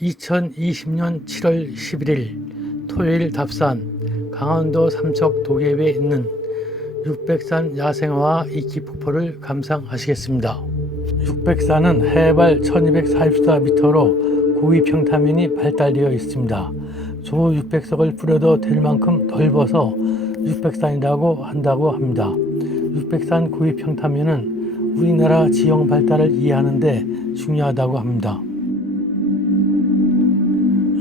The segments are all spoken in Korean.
2020년 7월 11일 토요일 답산 강원도 삼척 도계읍에 있는 육백산 야생화 이끼 폭포를 감상하시겠습니다. 육백산은 해발 1244m로 고위 평타면이 발달되어 있습니다. 조 육백석을 뿌려도 될 만큼 넓어서 육백산이라고 한다고 합니다. 육백산 고위 평타면은 우리나라 지형 발달을 이해하는 데 중요하다고 합니다.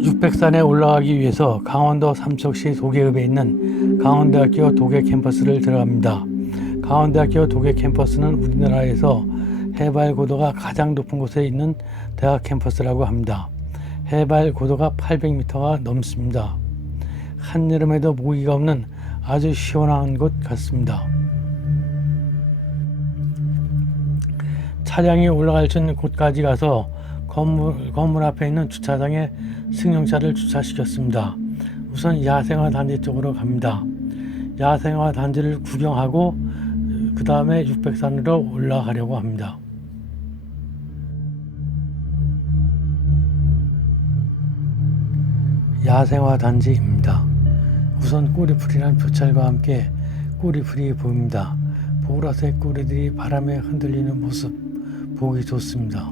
육백산에 올라가기 위해서 강원도 삼척시 도계읍에 있는 강원대학교 도계 캠퍼스를 들어갑니다. 강원대학교 도계 캠퍼스는 우리나라에서 해발 고도가 가장 높은 곳에 있는 대학 캠퍼스라고 합니다. 해발 고도가 800m가 넘습니다. 한여름에도 모기가 없는 아주 시원한 곳 같습니다. 차량이 올라갈 수 있는 곳까지 가서 건물 앞에 있는 주차장에 승용차를 주차시켰습니다. 우선 야생화 단지 쪽으로 갑니다. 야생화 단지를 구경하고 그 다음에 육백산으로 올라가려고 합니다. 야생화 단지입니다. 우선 꼬리풀이란 표찰과 함께 꼬리풀이 보입니다. 보라색 꼬리들이 바람에 흔들리는 모습 보기 좋습니다.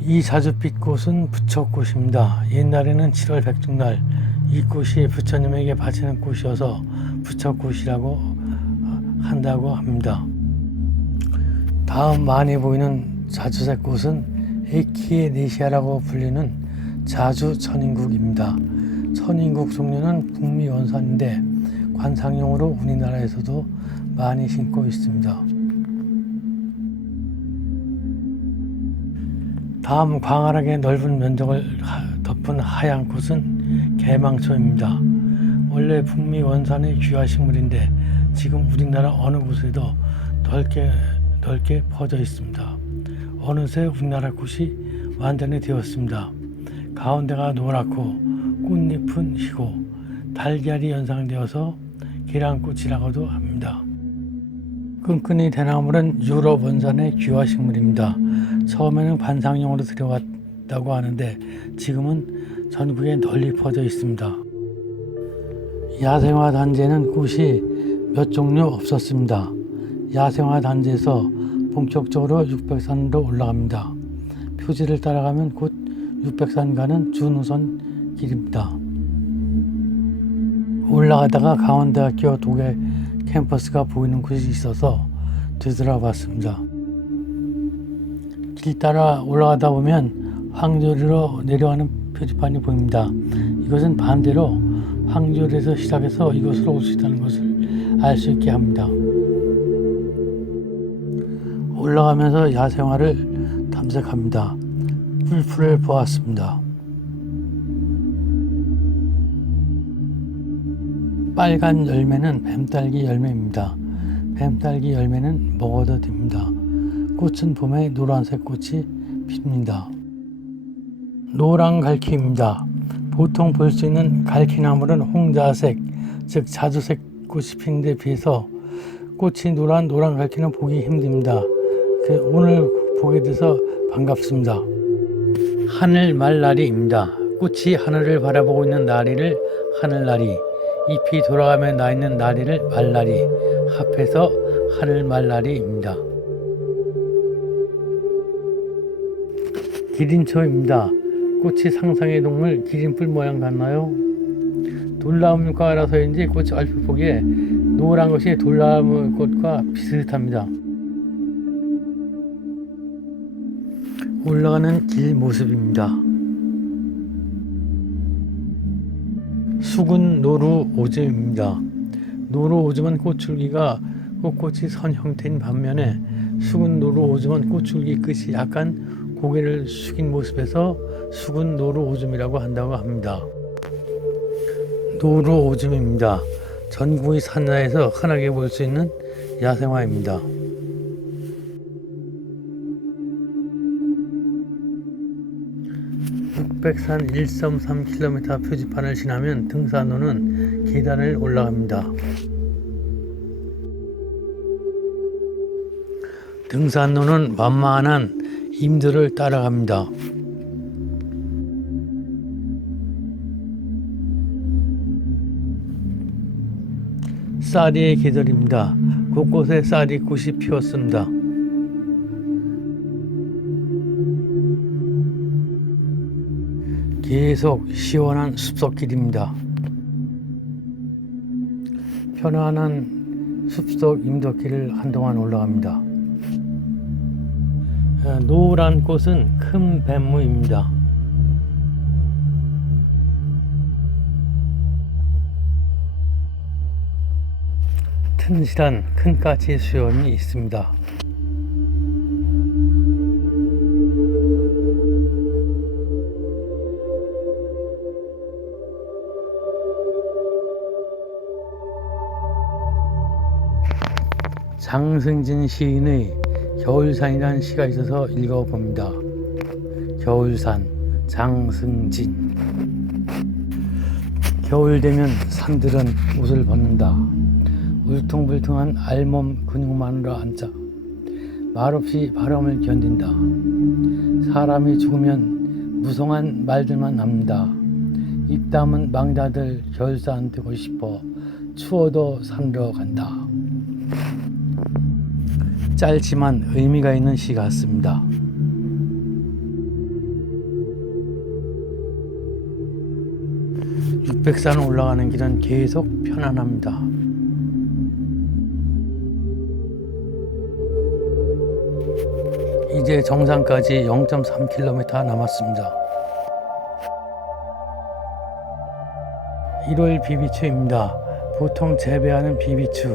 이 자줏빛 꽃은 부처꽃입니다. 옛날에는 7월 백중날 이 꽃이 부처님에게 바치는 꽃이어서 부처꽃이라고 한다고 합니다. 다음 많이 보이는 자주색 꽃은 에키네시아라고 불리는 자주천인국입니다. 천인국 종류는 북미 원산인데 관상용으로 우리나라에서도 많이 심고 있습니다. 다음 광활하게 넓은 면적을 덮은 하얀 꽃은 개망초입니다. 원래 북미 원산의 귀화식물인데 지금 우리나라 어느 곳에도 넓게 퍼져 있습니다. 어느새 우리나라 꽃이 완전히 되었습니다. 가운데가 노랗고 꽃잎은 희고 달걀이 연상되어서 계란꽃이라고도 합니다. 끈끈이 대나무는 유럽 원산의 귀화식물입니다. 처음에는 관상용으로 들여왔다고 하는데 지금은 전국에 널리 퍼져 있습니다. 야생화 단지에는 꽃이 몇 종류 없었습니다. 야생화 단지에서 본격적으로 육백산으로 올라갑니다. 표지를 따라가면 곧 육백산 가는 준우선 길입니다. 올라가다가 강원대학교 도계 캠퍼스가 보이는 곳이 있어서 되돌아봤습니다. 길 따라 올라가다 보면 황조리로 내려가는 표지판이 보입니다. 이것은 반대로 황조리에서 시작해서 이곳으로 올 수 있다는 것을 알 수 있게 합니다. 올라가면서 야생화를 탐색합니다. 꿀풀을 보았습니다. 빨간 열매는 뱀딸기 열매입니다. 뱀딸기 열매는 먹어도 됩니다. 꽃은 봄에 노란색 꽃이 핍니다. 노랑갈퀴입니다. 보통 볼 수 있는 갈퀴나물은 홍자색, 즉 자주색 꽃이 피는 데 비해서 꽃이 노랑갈퀴는 보기 힘듭니다. 오늘 보게 돼서 반갑습니다. 하늘말나리입니다. 꽃이 하늘을 바라보고 있는 나리를 하늘나리, 잎이 돌아가며 나 있는 나리를 말나리, 합해서 하늘말나리입니다. 기린초입니다. 꽃이 상상의 동물 기린뿔 모양 같나요? 돌나무과라서인지 꽃이 얼핏 보기에 노란 것이 돌나무 꽃과 비슷합니다. 올라가는 길 모습입니다. 수군 노루 오즘입니다. 노루 오즘은 꽃줄기가 꽃꽃이 선 형태인 반면에 수군 노루 오즘은 꽃줄기 끝이 약간 고개를 숙인 모습에서 수군 노루 오즘이라고 한다고 합니다. 노루 오즘입니다. 전국의 산야에서 흔하게 볼 수 있는 야생화입니다. 육백산 1.3km 표지판을 지나면 등산로는 계단을 올라갑니다. 등산로는 만만한 임들을 따라갑니다. 쌀이의 계절입니다. 곳곳에 쌀이꽃이 피었습니다. 계속 시원한 숲속길입니다. 편안한 숲속 임도길을 한동안 올라갑니다. 노란 꽃은 큰 뱀무입니다. 튼실한 큰 가지 수염이 있습니다. 장승진 시인의 겨울산이라는 시가 있어서 읽어봅니다. 겨울산, 장승진. 겨울 되면 산들은 옷을 벗는다. 울퉁불퉁한 알몸 근육만으로 앉아 말없이 바람을 견딘다. 사람이 죽으면 무성한 말들만 남는다. 입 다문 망자들 겨울산 되고 싶어 추워도 산으로 간다. 짧지만 의미가 있는 시 같습니다. 육백산 올라가는 길은 계속 편안합니다. 이제 정상까지 0.3km 남았습니다. 1월 비비추입니다. 보통 재배하는 비비추,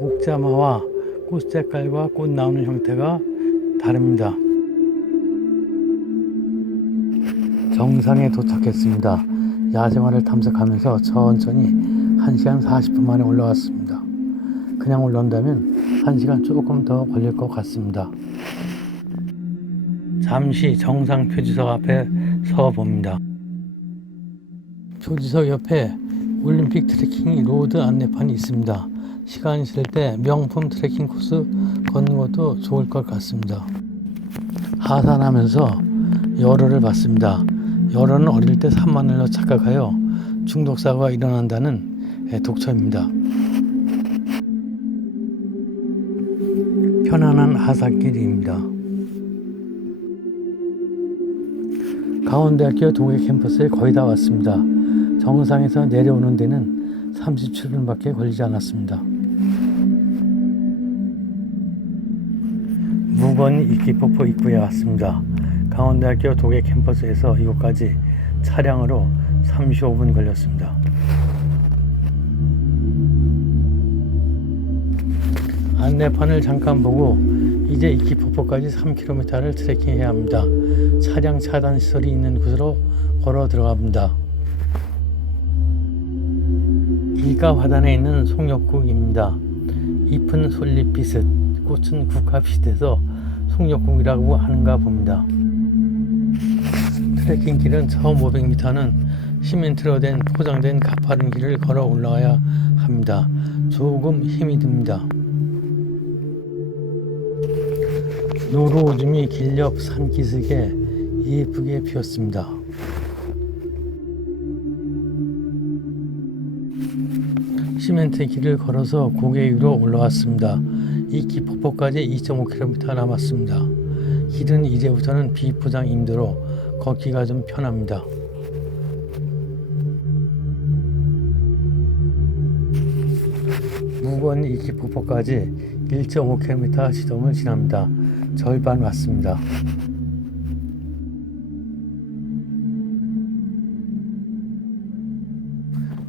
옥자마와 꽃 색깔과 꽃 나오는 형태가 다릅니다. 정상에 도착했습니다. 야생화를 탐색하면서 천천히 1시간 40분 만에 올라왔습니다. 그냥 올라온다면 1시간 조금 더 걸릴 것 같습니다. 잠시 정상 표지석 앞에 서 봅니다. 표지석 옆에 올림픽 트레킹 로드 안내판이 있습니다. 시간 있을 때 명품 트레킹 코스 걷는 것도 좋을 것 같습니다. 하산하면서 열어를 봤습니다. 열어는 어릴 때 산마늘로 착각하여 중독사고가 일어난다는 독초입니다. 편안한 하산길입니다. 강원대학교 도계 캠퍼스에 거의 다 왔습니다. 정상에서 내려오는 데는 37분밖에 걸리지 않았습니다. 무건 이끼폭포 입구에 왔습니다. 강원대학교 도계 캠퍼스에서 이곳까지 차량으로 35분 걸렸습니다. 안내판을 잠깐 보고 이제 이끼폭포까지 3km를 트레킹해야 합니다. 차량 차단 시설이 있는 곳으로 걸어 들어갑니다. 이가 화단에 있는 송역국입니다. 잎은 솔잎비슷, 꽃은 국화비슷해서 송역국이라고 하는가 봅니다. 트레킹 길은 처음 500m는 시멘트로 된 포장된 가파른 길을 걸어 올라가야 합니다. 조금 힘이 듭니다. 노루오줌이 길 옆 산기슭에 예쁘게 피었습니다. 시멘트 길을 걸어서 고개 위로 올라왔습니다. 이끼폭포까지 2.5km 남았습니다. 길은 이제부터는 비포장 임도로 걷기가 좀 편합니다. 무건 이끼폭포까지 1.5km 지점을 지납니다. 절반 왔습니다.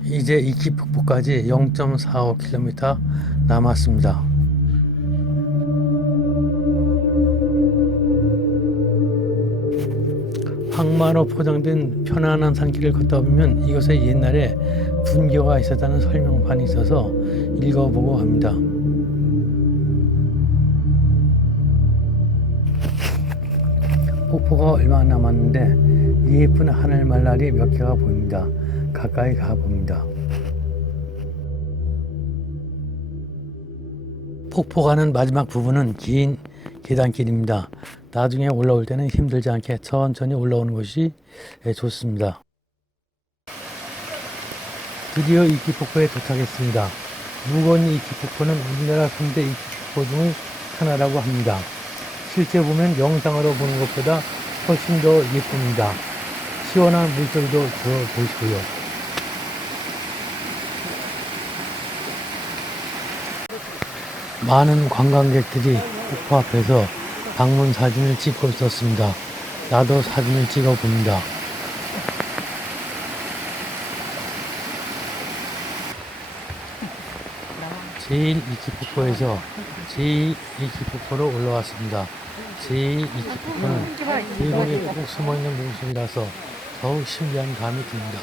이제 이끼폭포까지 0.45km 남았습니다. 황마로 포장된 편안한 산길을 걷다 보면 이곳에 옛날에 분교가 있었다는 설명판이 있어서 읽어보고 합니다. 폭포가 얼마 남았는데 예쁜 하늘 말날이 몇 개가 보입니다. 가까이 가봅니다. 폭포 가는 마지막 부분은 긴 계단길입니다. 나중에 올라올 때는 힘들지 않게 천천히 올라오는 것이 좋습니다. 드디어 이끼폭포에 도착했습니다. 무건 이끼폭포는 우리나라 3대 이끼폭포 중의 하나라고 합니다. 실제 보면 영상으로 보는 것보다 훨씬 더 예쁩니다. 시원한 물소리도 들어보시고요. 많은 관광객들이 폭포 앞에서 방문 사진을 찍고 있었습니다. 나도 사진을 찍어 봅니다. 제1이끼폭포에서 제2이끼폭포로 올라왔습니다. 제2이끼폭포는 계곡에 꼭 숨어있는 몽송이라서 더욱 신비한 감이 듭니다.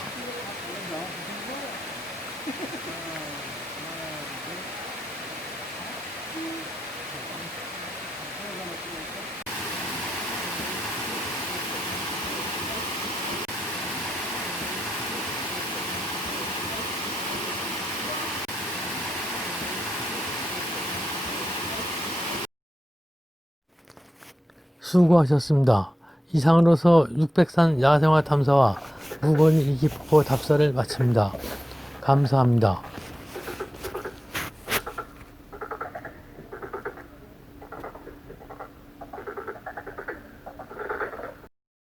수고하셨습니다. 이상으로서 600산 야생화 탐사와 무건이 이끼폭포 답사를 마칩니다. 감사합니다.